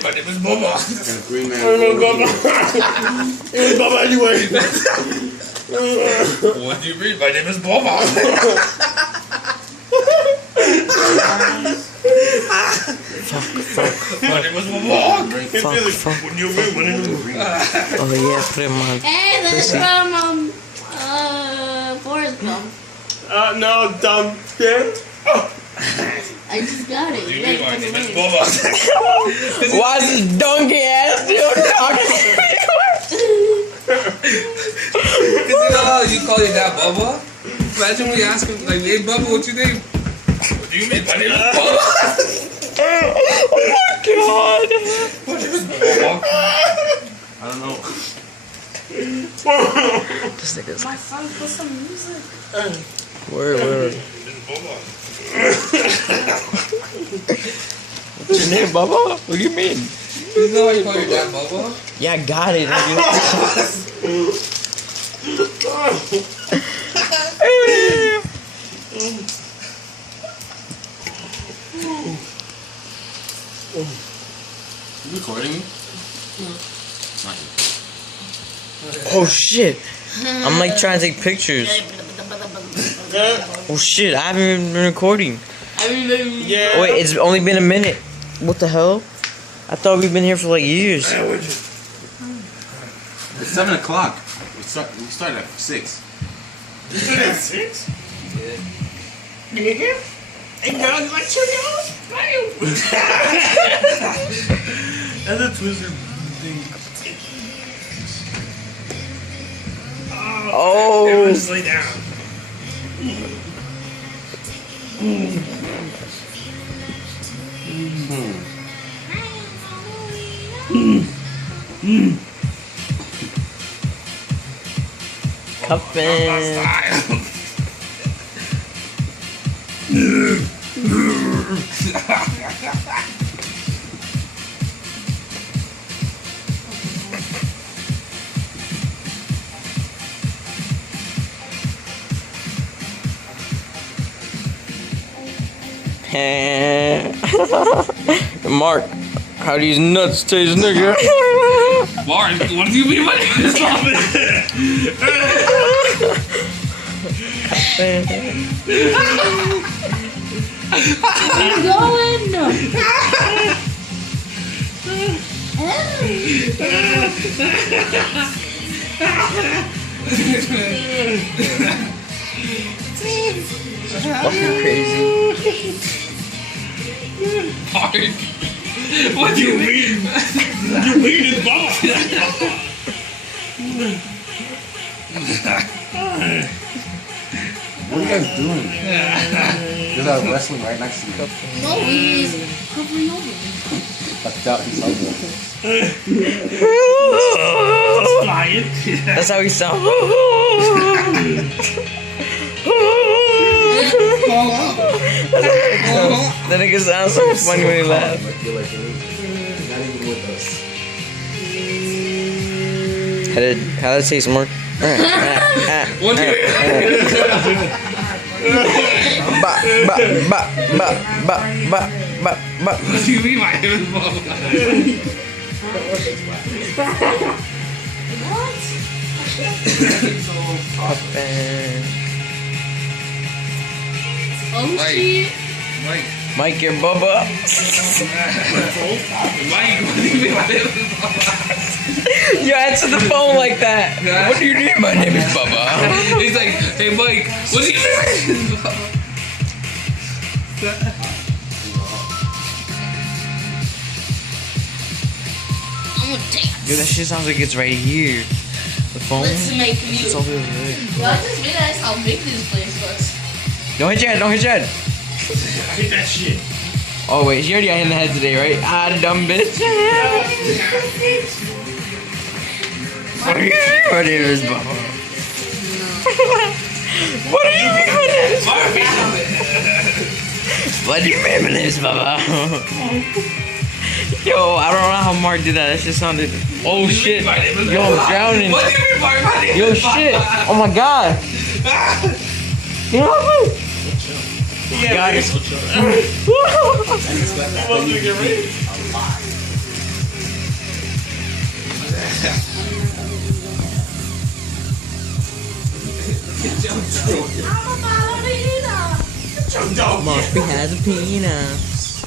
My name is Bubba. And Green Man. It was Bubba anyway. What do you mean? My name is Bubba. Fuck. My name is Bubba. Fuck. What do you mean? My name is Bubba. Oh yeah, put him on. Hey, that's from Forrest Gump. No, dumb kid. I just got it. What do you You mean? guys My put name it is in. Bubba. Why is this donkey ass still talking? You call your dad Bubba? Imagine when you ask him, like, hey Bubba, what's your name? What do you mean? My name is Bubba. Oh my god. My name is Bubba. I don't know. This nigga's My son put some music. word. Bubba. What's your name, Bubba? What do you mean? You know how you call your dad Bubba? Yeah, I got it. Nigga. You recording me? Oh shit! I'm like trying to take pictures. Oh shit! I haven't even been recording. Yeah. Wait, it's only been a minute. What the hell? I thought we've been here for like years. It's 7 o'clock. We started at 6. You started at 6? Yeah. Yeah. And girls, you like Cheerios? That's a Twister thing. Oh. Everyone just lay down. Cupping. Mark, how these nuts taste, nigga? Mark, what do you mean by this? Keep going. Fucking crazy. Mark, what do you mean? You mean it's Bubba. What are you guys doing? There's a wrestling right next to you. No, he's hovering over me. Fucked up. He's ugly. Flying. That's how he sounds. That nigga sounds so funny when he laughs. Like, you're like, not even with us. How did it taste, Mark? What do you What do you mean by name is Bubba? Oh Mike. shit. Mike, your Bubba. Mike, what do you mean by name is Bubba? You answer the phone like that. What do you mean? My name is Bubba. He's like, hey Mike, what do you mean by name is Bubba? I'm gonna dance. Dude, that shit sounds like it's right here. The phone. Let's make It's music. over there. Well, I just realized how big this place was. Don't hit your head. Don't hit your head. I hate that shit. Oh wait, she already got hit in the head today, right? Ah, dumb bitch. What do you mean my name is Bubba? What do you mean my name is Bubba? What do you mean my name is Bubba? Yo, I don't know how Mark did that. That shit sounded. Oh shit. Yo, I'm drowning. What do you mean by my name Yo, is Bubba? shit. Oh my god. You know what? Yeah, Got it. He wants to get ready. Murphy has a penis.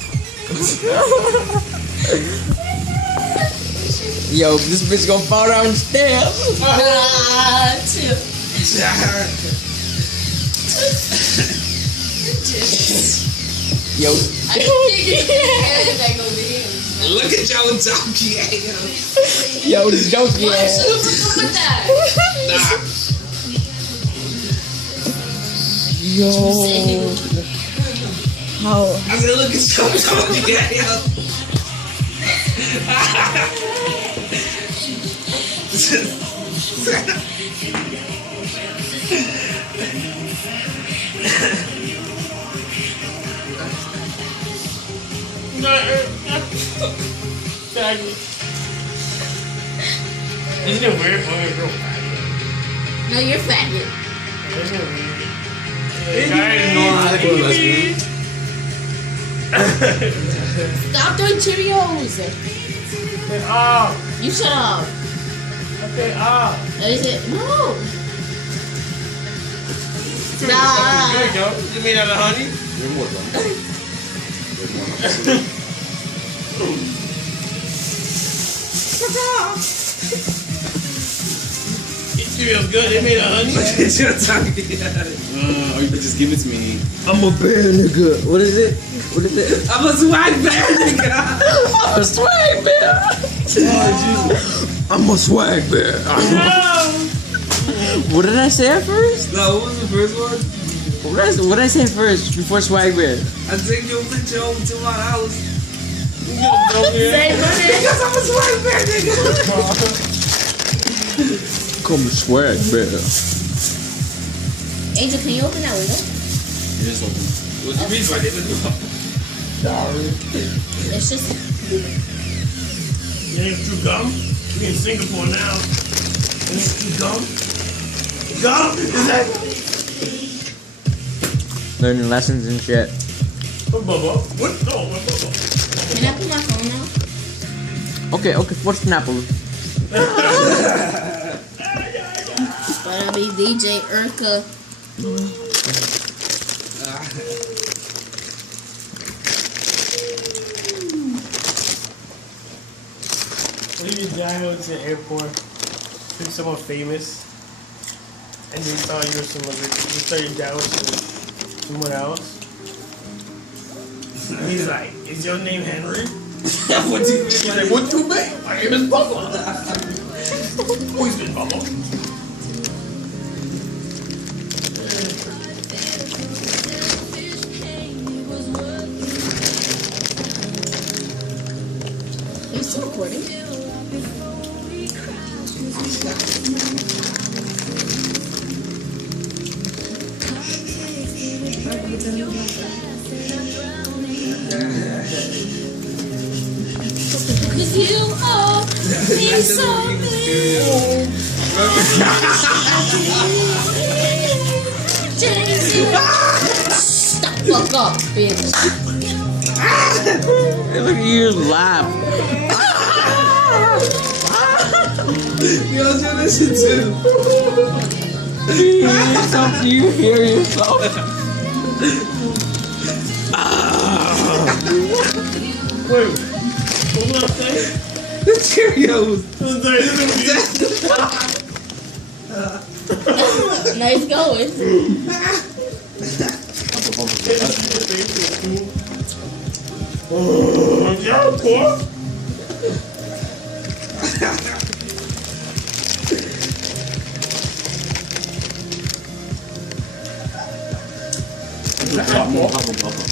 Yo, this bitch gonna fall down the stairs. Chill. Yo, I can kick it back over here. Look at your donkey ass. yo, donkey Why ass. should we come with that? Nah. Yo, how? I said, look at your donkey ass. Isn't it weird when we're real faggot? No, you're faggot. Isn't it weird? Guys I think we're lesbian. Stop doing Cheerios. Okay, off. You shut up. Okay, off. Is it? No. There Nah. you go. You made out of honey? You're more dumb. There's more. It feels good. They made out of honey. Look at your donkey ass. Or you could just give it to me. I'm a bear nigga. What is it? What is it? I'm a swag bear, nigga. I'm a swag bear. I'm a swag bear. What did I say at first? No, what was the first one? What did I say first before swag bear? I take your picture over to my house. Say money. Because I'm a swag bear, nigga. Come swag bear. Angel, can you open that window? It is open. What do you mean by that? It's just. You ain't chew gum? We in Singapore now. You ain't chew gum? Gum? Is that? Learning lessons and shit. What, Bubba? What? No, what, Bubba? Can I put my phone now? Okay, for Snapple. But I'll be DJ Urka. What if you dive to the airport, pick someone famous, and you thought you were celebrity? You thought you dialed to someone else? And he's like, is your name Henry? What do you mean? He's like, what you mean? My name is Bubba. Who's been Bubba? Are you still recording? Cause you are me so good. Stop fuck up, bitch. Hey, look at you laugh. Yo, do this shit too. You hear yourself? Wait, what was I saying? The Cheerios. Nice going. Yeah, poor. A lot more Hubba Bubba.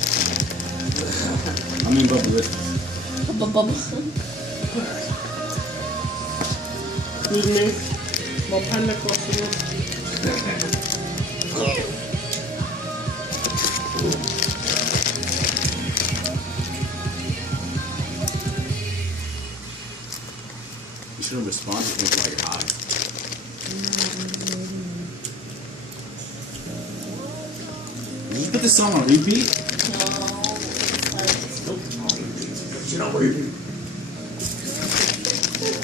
I mean Bubba. Excuse me. My panda costume. You shouldn't respond to things while you're high. Did you put this song on repeat? You know where you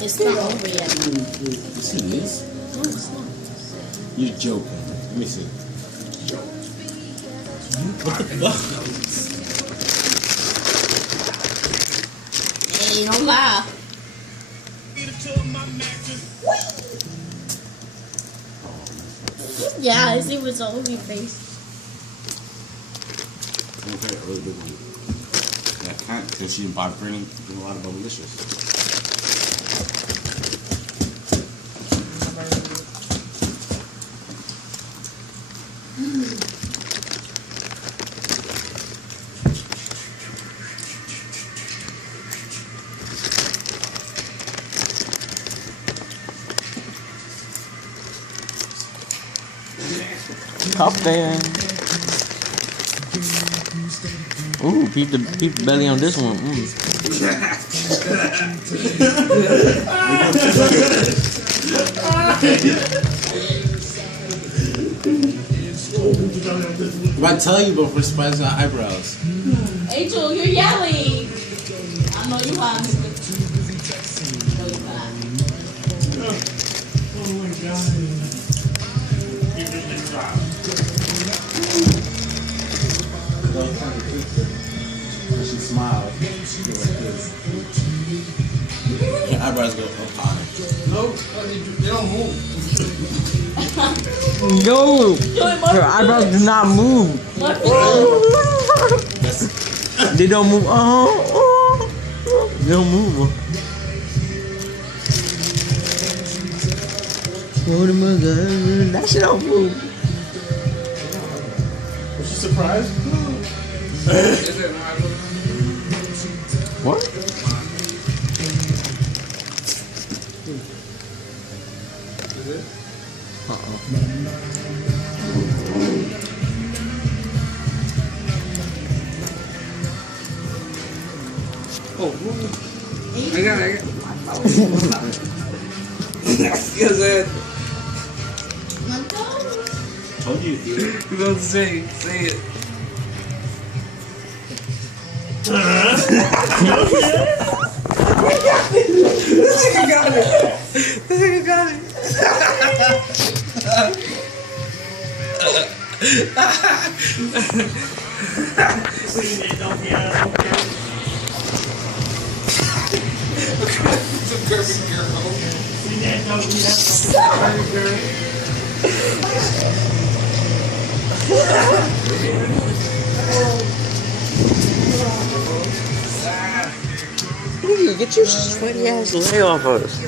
It's not over yet. Yes, it is. No, it's not. You're joking. Let me see. What the fuck? Hey, don't lie. Yeah, I see what's all over your face. Okay, a little bit. Yeah, I can't because she's bringing a lot of delicious. Up there. Ooh, peep the belly on this one. If I tell you about spicy eyebrows. Angel, you're yelling. I know you hot. No, you're not. Oh my god. You did the drop. She smiles. Your eyebrows go up high. Nope, they don't move. Yo, your eyebrows do not move. They don't move. They don't move. That shit don't move. Was she surprised? Is it not? What? Is it? Oh, I got it. Yes, it. Told you. You don't say it. This nigga got it. It's a perfect Nigga, get your sweaty ass leg off us.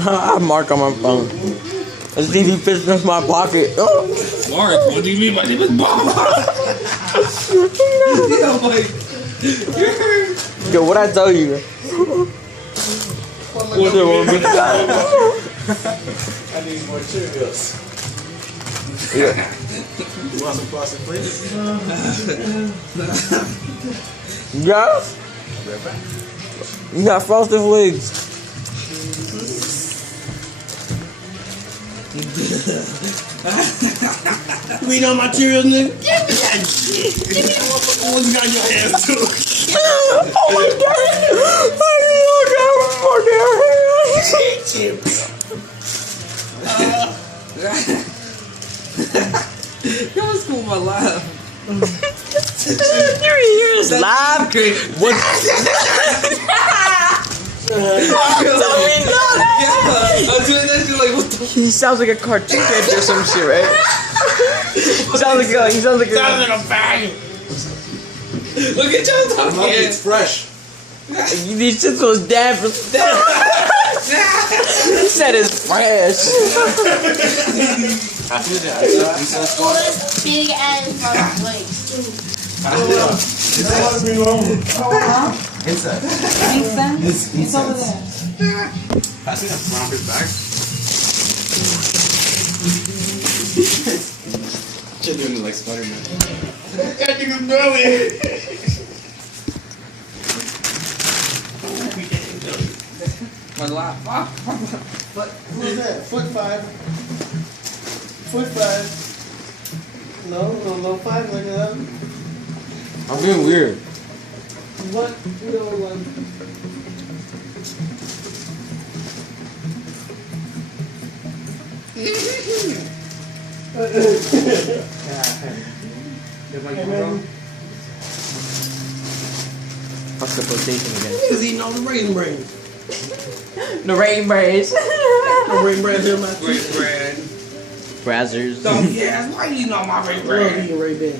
I have Mark on my phone. Let's see if he fits in my pocket. Oh. Mark, what do you mean my name is Bob? Yo, what I tell you? What's it, woman? I need more Cheerios. Yeah. You want some frosted flakes? Yeah? You got frosted flakes. You eat all my Cheerios, nigga? Give me that shit. Give me what you got in your hands, too. Oh my god! That was cool, my laugh. You're live? What? Tell me not. Yeah, I'm doing that shit like, what the He sounds like a cartoon character or some shit, right? He sounds like a Sounds like a faggot. Look at y'all talking. It's fresh. These shits was dead for He said it's fresh. I feel that. Oh, that's big ass fucking legs. Inside. It's over there. Pass me that Smackers back. You're doing it like Spider-Man. That nigga's belly. My lap. What was that? Foot 5. Foot 5. No 5 like that. I'm being weird. What? No one. Fuck the quotation again. He's eating all the raisin brains. The rain braids. The raisin brains in my Great bread. Brazzers. Donkey ass, why you know my great I love bread? eating Ray-Ban.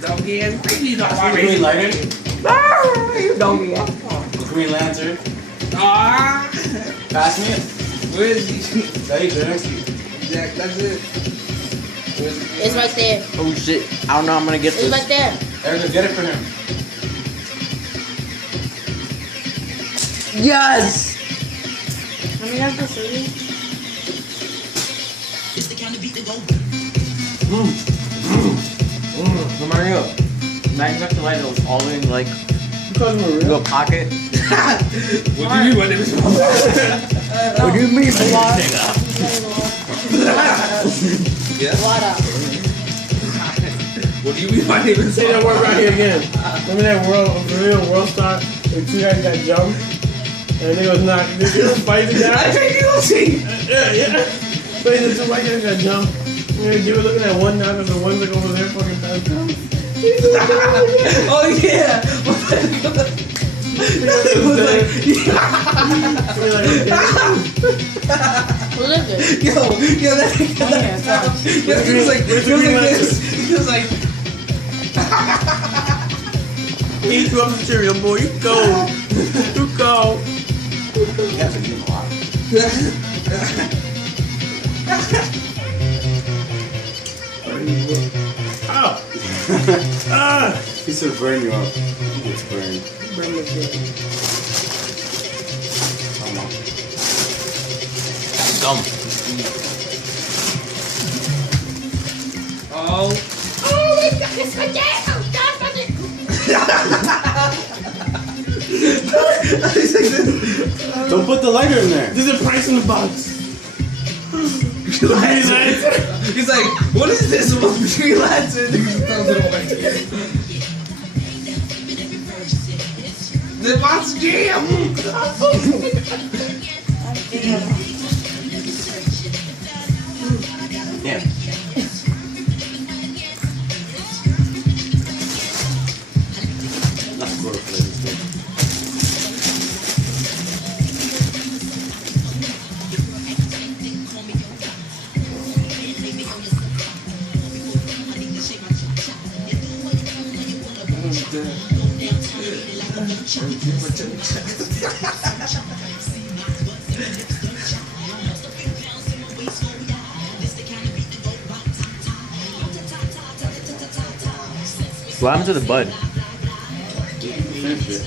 Donkey ass, why you know my Green great lighter. You don't get Green lantern. Ah, Pass me it. where is he? There you go. Jack, that's it. It's right there. Oh shit. I don't know how I'm gonna get It's this. right there. Erica, get it for him. Yes! Let me have the CD. Mario, imagine if the light was all in like Because we're real. your pocket. What do you mean my name is What do you mean, blood? Yeah? Water. What do you mean my name is Say that word right here again. Remember that world star? The two guys got jumped. And they was knocked. They was fighting down. I think you'll see. Yeah. But the two white guys got jumped. And they were looking at one knock and the one like over there fucking passed out. Oh yeah. He was like, Who lived it? Yo, that he was like this. He was like, he threw up the cereal, boy. You go. You go. You have to do a lot. Oh. Ah. He said burn you up. It's burned. Come on. Dumb. oh, Don't put the lighter in there. There's a price in the box. he's like, what is this about Green Lantern? He just throws it away. Then what's jam? Yeah. That's good for this thing. What happened to the bud? Finish it.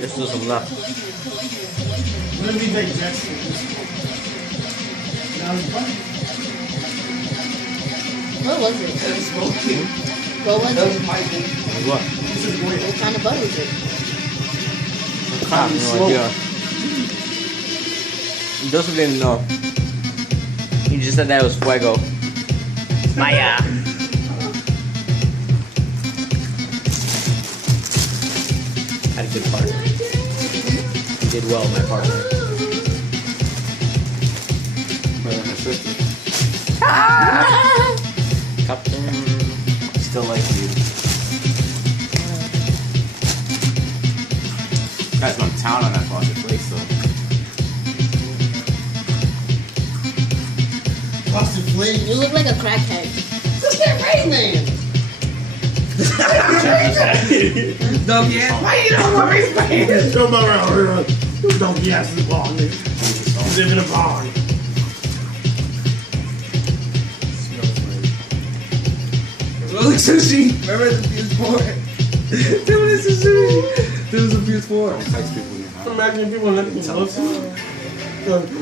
There's still some left. Let me take Jackson. What was it? Smoking. What was That it? was Michael. What? What kind of bud was it? I have no idea. Joseph didn't know. He just said that it was fuego. Maya. Had a good partner. He did well, my partner. Better than her sister. Captain. Still like you. Guys went to town on that Frosted Flakes, so. Frosted Flakes. You look like a crackhead. That's that Rayman. Dumb yeah. Why you don't want me to Come around here. You donkey ass in the barn, nigga. You live in a barn. Look like sushi. Remember the PS4? There was a sushi. There was a PS4. Text people in your house. Imagine people letting you look.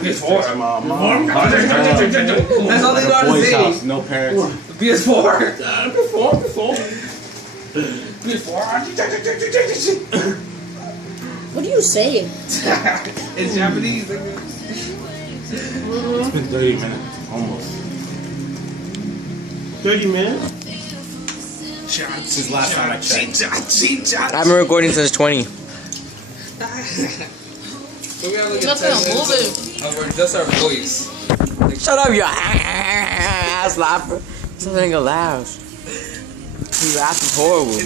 PS4. Mom. That's all they know how to Boy's say. house, no parents. PS4. Before. What are you saying? It's Japanese, nigga. It's been 30 minutes, almost. 30 minutes? Since last time I checked. I've been recording since 20. So we gotta look You're at not 10 gonna move minutes of just our voice. Shut up, you ass laugher. Something allows. He laughs is horrible.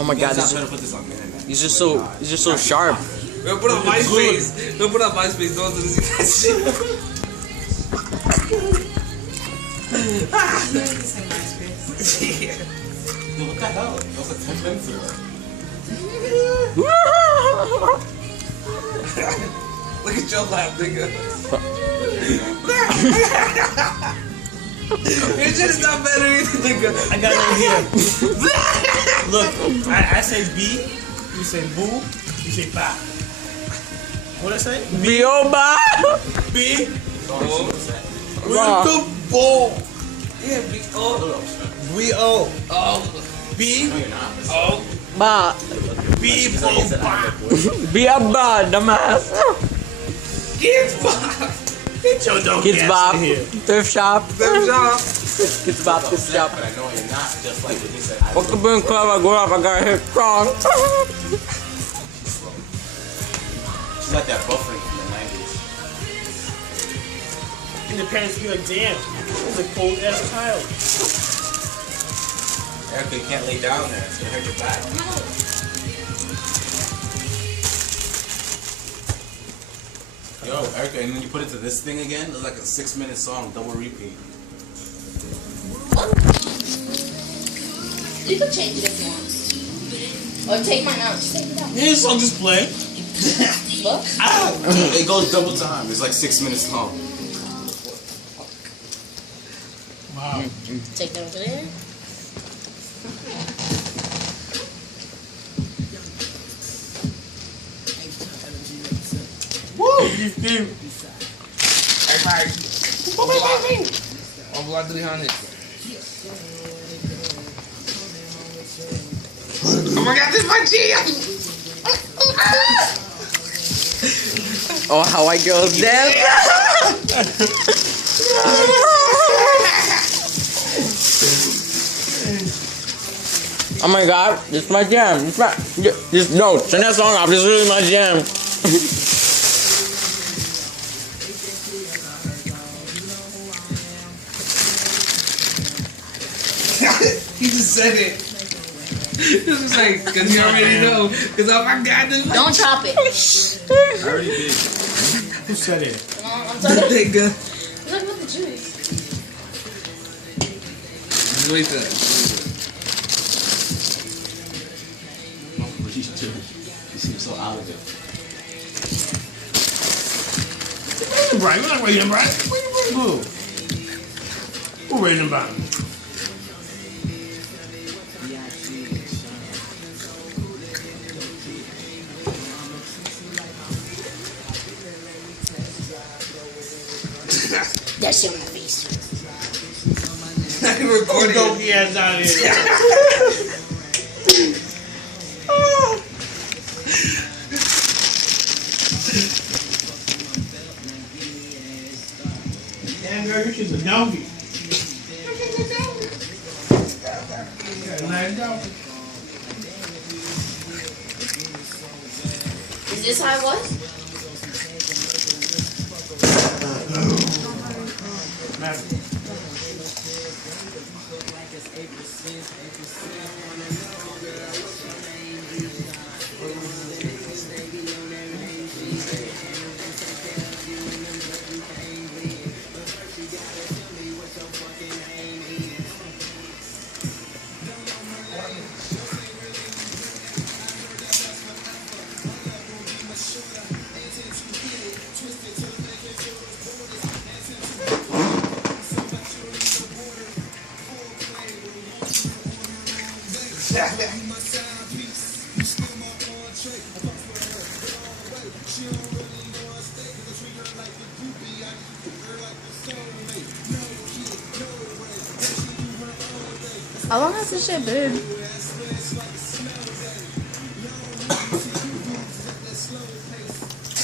Oh my god, Let's not try to put this on the internet. he's just so sharp. We'll put on MySpace. We'll put on MySpace. No one's gonna see that shit. Dude, what the hell? That was like 10 minutes ago. Look at your laugh, nigga. Your shit is not better either, nigga. I got an idea. Look, I say B, you say boo, you say ba. What I say? Bioba! B. Oh. Wow. With the ball. Yeah, B-O. We O. Oh. B. Oh. Ba! B. Bo. Ba. Bioba, dumbass! Kids Bob. Get your dumb Kids ass Bop, in here. thrift shop. Them job. Kids Bop, thrift shop. But I know you're not, just like what he said. Fuck the bin club, I go up, I got hit strong. She's like that buffering from the 90s. And the parents be like, damn, this is a cold ass child. Erica, you can't lay down there. It's gonna hurt your back. Yo, Erica, and then you put it to this thing again? It's like a 6-minute song, double repeat. You can change it if you want. Or take mine out. Just take it out. Yeah, this song just play. Look. It goes double time. It's like 6 minutes long. Wow. Take that over there. Woo! You do. Everybody. On block 300. Oh my god, this is my jam! Oh, how white girls dance. Oh my god, this is my jam. No, turn that song off. This is really my jam. He just said it. This was like, cause you already know. Cause oh my god, this is my Don't chop it. I already did. Who said it? I'm talking about nigga. look at the juice. Just wait till that. What are you doing? You seem so out of it. Right, we're not waiting, right? Who? We're waiting about him. That shit on my face. I'm recording. Dope ass out of here. Damn girl, you're just a donkey. Is this how it was? How long has this shit been?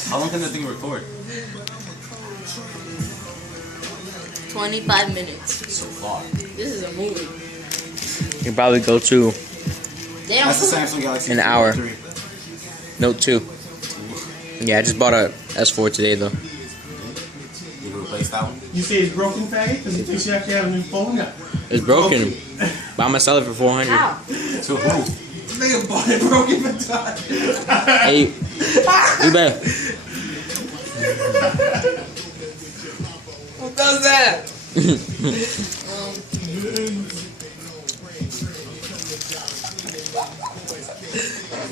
How long can that thing record? 25 minutes. So far. This is a movie. You can probably go to They don't. That's the Samsung Galaxy An hour. 3. Note 2. Yeah, I just bought a S4 today though. You can replace that one? You say it's broken, faggot? Because you think she actually have a new phone now. It's broken, but I'm gonna sell it for 400. How? To who? Nigga bought it broken for time. Hey, eBay. Who does that?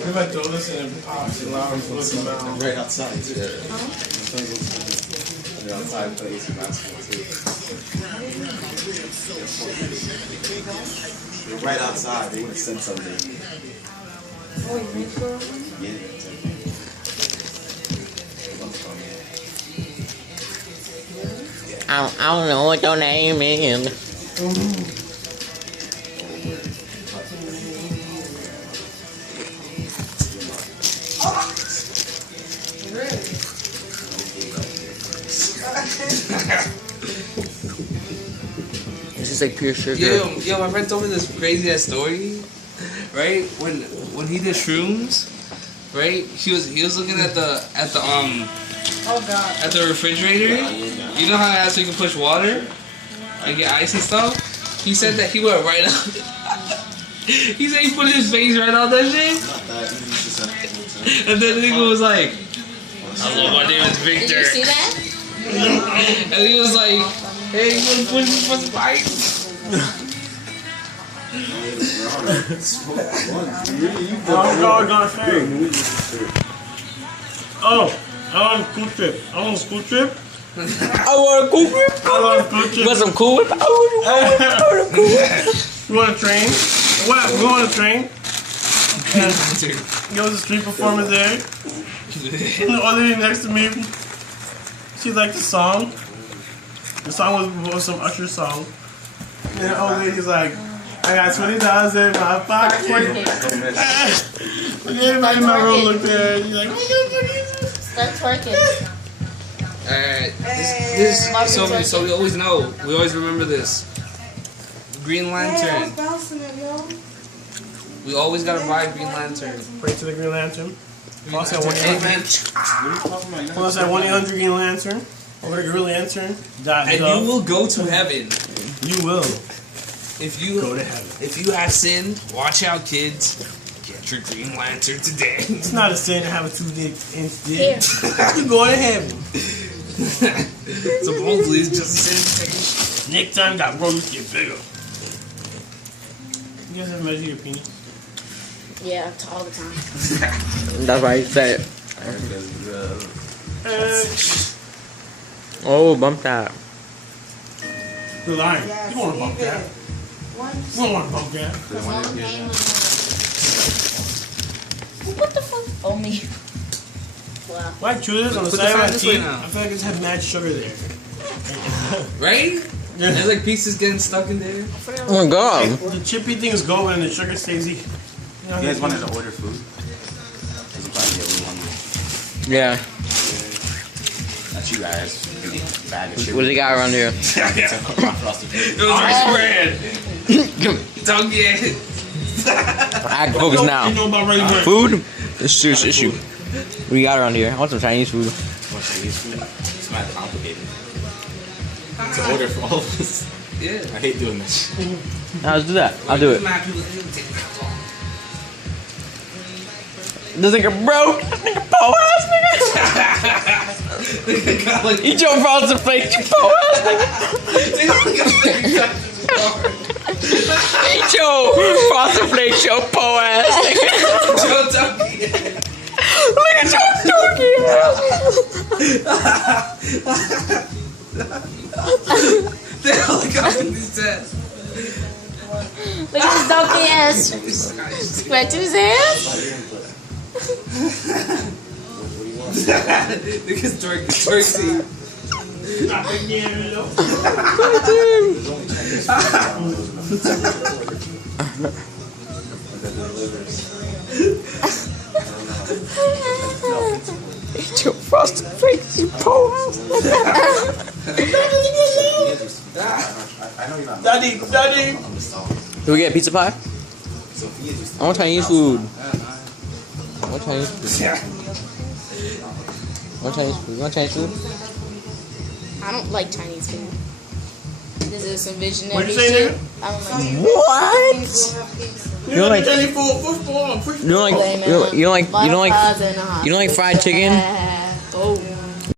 If I throw this in a box, and Laura flips them out. Right outside. Yeah. They're outside and play AC basketball too. They're right outside. They would have said something. Oh, you make sure? Yeah. I don't know what your name is. It's just like pure sugar. Yo, my friend told me this crazy ass story. Right? When he did shrooms, right? He was looking at the Oh God. at the refrigerator. You know how so you can push water and get ice and stuff? He said that he went right up. He said he put his face right on that shit. And then the nigga was like, hello, my name is Did Victor. you see that? And he was like, hey, you wanna push me for some ice? I'm gonna say. Oh, I want a school trip. I want a school trip. I want a cool whip. I want a school You trip. want some cool whip? I want a cool whip. You want a train? What? We want a train? And there was a street performer there. And the other lady next to me, she liked the song. The song was some Usher song. And the old lady's like, I got $20 in my pocket. And everybody in my room looked at her and she's like, what the fuck is this? Start twerking. Alright, so we always know, we always remember this. Green Hey, I was Lantern. bouncing it, yo. We always gotta buy Green Lantern. Pray to the Green Lantern. Also at Hey, man. 1-800 Call us at 1-800 Green Lantern. Or go to greenlantern.gov. And you will go to heaven. You will If you go to heaven. If you have sinned, watch out, kids. Get your Green Lantern today. It's not a sin to have a 2-inch dick. You go to heaven. Supposedly it's just a sin. Next time, that roads get bigger. You guys ever measure your penis? Yeah, all the time. That's why he said it. Oh, bump that. You're lying. Yeah, You want to see, bump that. One. You don't want to bump that. Cause all the pain was. What the fuck? Oh me. Wow. Why chew this on the Put the side of my phone this way teeth? now. I feel like it's had mad sugar there. Right? There's like pieces getting stuck in there. Oh my god. The chippy things go and the sugar stays here. You guys wanted to order food? There's probably a little hungry. Yeah. Not you guys. Bag of shit. What do they got around here? It was rice bread. Dog yeah. I can focus You now. know about ready bread. Food? It's a serious issue. What do you got around here? I want some Chinese food. Want Chinese food? It's not complicated. To order for all of us. Yeah. I hate doing this. Nah, let's do that. I'll do it. This nigga broke. This nigga po ass nigga. Eat your frosted flakes, you po ass nigga. Eat your frosted flakes, you po ass nigga. Look at your donkey ass. They all got in his chest. Look at his donkey ass. Scratching his ass. Niggas twerking. Two frosted flakes, you pose. I know you're not. Daddy. I'm just talking. Do we get pizza pie? Sophia just. I want Chinese food. I want Chinese food. I want Chinese food. You want Chinese food? I don't like Chinese food. This is some visionary What'd you say, shit. nigga? I don't like Chinese What? You don't like- Chinese food? First of all, You don't like? You don't like? You don't like? You don't like fried chicken?